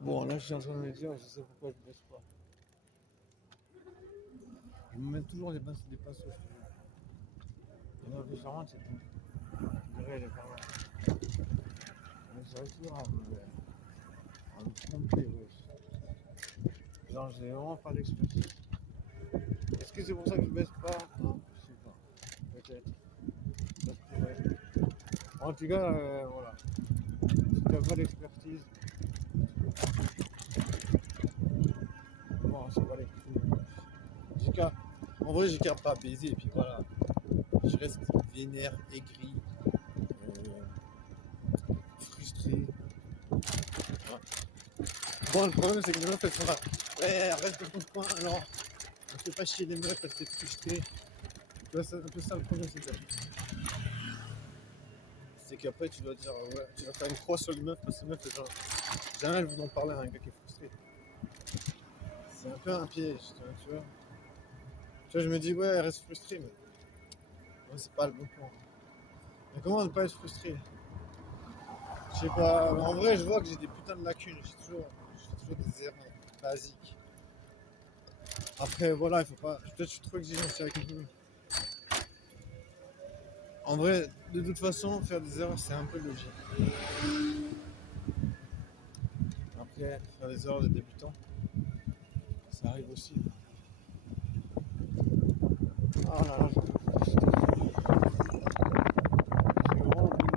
Bon, là, je suis en train de me dire, je sais pourquoi je baisse pas. Je me mets toujours les pinceaux. Il y en a plus charmante, c'est tout. Je dirais, elle est pas mal. J'arrive toujours à me tromper, wesh. Genre, j'ai vraiment pas d'expertise. Est-ce que c'est pour ça que je baisse pas? Non, je sais pas. Peut-être. Ça se pourrait. En tout cas, voilà. Si t'as pas d'expertise, bon, c'est pas les coups. J'ai qu'à. En vrai, j'ai qu'à pas baiser, et puis voilà. Je reste vénère, aigri, frustré. Voilà. Bon, le problème, c'est que les meufs, elles sont là. Ouais, reste dans ton coin, alors. Ne fais pas chier les meufs parce que t'es frustré. Tu vois, c'est un peu ça le problème, c'est qu'après, tu dois dire, ouais, tu vas faire une croix sur les meufs parce que les meufs, genre, jamais elles vont parler à un gars qui est frustré. C'est un peu un piège, tu vois. Tu vois, je me dis, ouais, elle reste frustrée, mais ouais, c'est pas le bon plan. Mais comment ne pas être frustré? Je sais pas, en vrai, je vois que j'ai des putains de lacunes. Je fais toujours des erreurs basiques. Après, voilà, il faut pas. Peut-être que je suis trop exigeant aussi avec les meufs. En vrai, de toute façon, faire des erreurs, c'est un peu logique. Après, faire des erreurs de débutant, ça arrive aussi. Ah là là, j'ai vraiment oublié.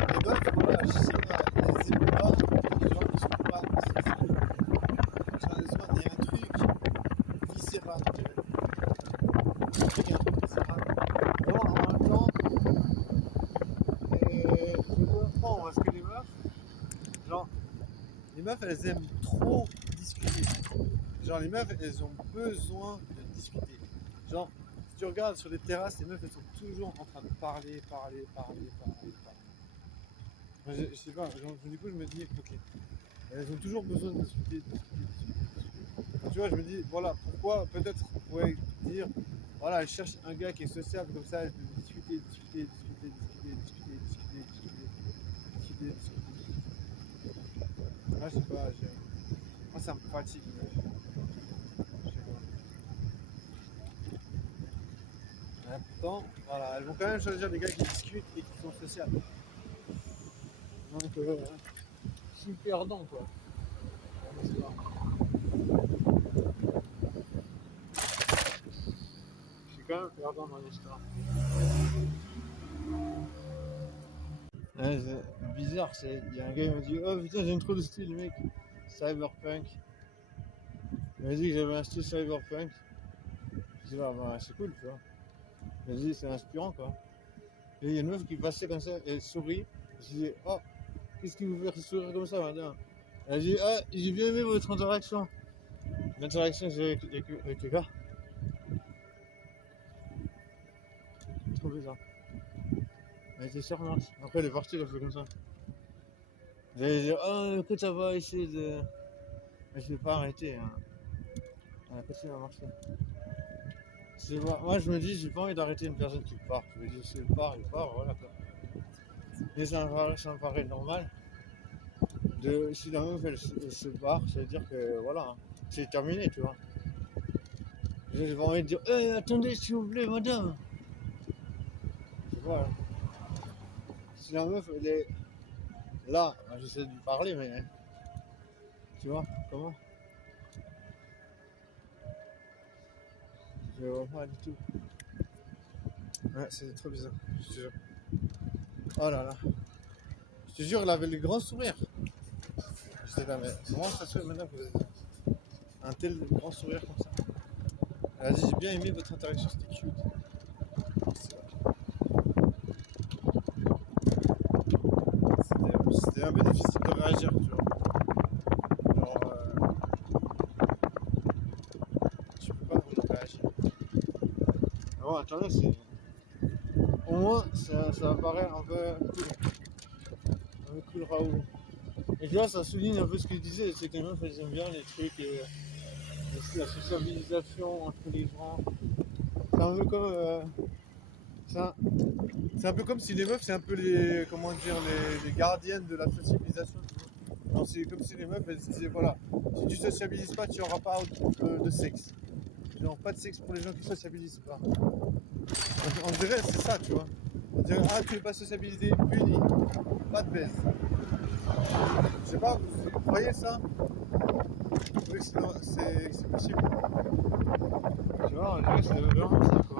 Les meufs, voilà, je sais pas, elles aiment pas les gens qui sont pas sensibles. Genre, il y a un truc viscéral, je dirais. Il y a un truc viscéral. Bon, en même temps, je comprends parce que genre, les meufs, elles aiment trop discuter. Genre, les meufs, elles ont besoin de discuter. Genre, si tu regardes sur les terrasses, les meufs, elles sont toujours en train de parler. Je sais pas, genre, du coup, je me dis, ok, elles ont toujours besoin de discuter. Tu vois, je me dis, voilà, pourquoi, peut-être, on pourrait dire, voilà, elles cherchent un gars qui est sociable, comme ça, elles peuvent discuter. Là, je sais pas, moi, ça me fatigue, mais je sais pas. Pourtant, voilà, elles vont quand même choisir des gars qui discutent et qui sont sociables. Donc, je suis perdant, quoi. Dans l'histoire. Je suis quand même perdant dans l'histoire. Ouais, c'est bizarre, il y a un gars qui m'a dit, oh putain, j'aime trop le style, mec. Cyberpunk. Il m'a dit que j'avais un style cyberpunk. Je dis, ah, bah, c'est cool, tu vois. Il m'a dit, c'est inspirant, quoi. Et il y a une meuf qui passait comme ça, elle sourit. Je dis, oh, qu'est-ce qui vous fait sourire comme ça, madame? Elle dit, ah, j'ai bien aimé votre interaction. L'interaction que j'ai avec le gars. Trop bizarre. Elle était charmante. Après, elle est partie, elle a fait comme ça. J'allais dire, oh, écoute, ça va essayer de. Mais je vais pas arrêter. Hein. Elle a continué à marcher. Moi, je me dis, j'ai pas envie d'arrêter une personne qui part. Je me dis, si elle part, voilà quoi. Mais ça me paraît normal. Si la meuf elle se barre, ça veut dire que voilà, c'est terminé, tu vois. J'ai pas envie de dire, attendez, s'il vous plaît, madame. Tu vois, hein. Si la meuf elle est là, bah, j'essaie de lui parler, mais tu vois, comment? Je vois pas du tout. Ouais, c'est trop bizarre, je te jure. Oh là là. Je te jure, elle avait le grand sourire. J'étais là, mais comment ça se fait maintenant que vous avez un tel grand sourire comme ça? Elle a dit, j'ai bien aimé votre interaction, c'était cute. C'était un peu difficile de réagir, tu vois. Genre, tu peux pas vraiment réagir. Mais bon, attendez, au moins, ça apparaît un peu cool Raoul. Et tu vois, ça souligne un peu ce que je disais, c'est que les meufs, elles aiment bien les trucs la sociabilisation entre les gens. C'est un peu comme. C'est un peu comme si les meufs, c'est un peu les. Comment dire, les gardiennes de la sociabilisation. Tu vois. Non, c'est comme si les meufs, elles se disaient voilà, si tu sociabilises pas, tu n'auras pas de sexe. Genre, pas de sexe pour les gens qui sociabilisent pas. On dirait, c'est ça, tu vois. On dirait, ah, tu veux pas sociabiliser, puni. Pas de baise. Je sais pas, vous voyez ça? Vous trouvez que c'est possible? Tu vois, on dirait que c'est vraiment ça, quoi.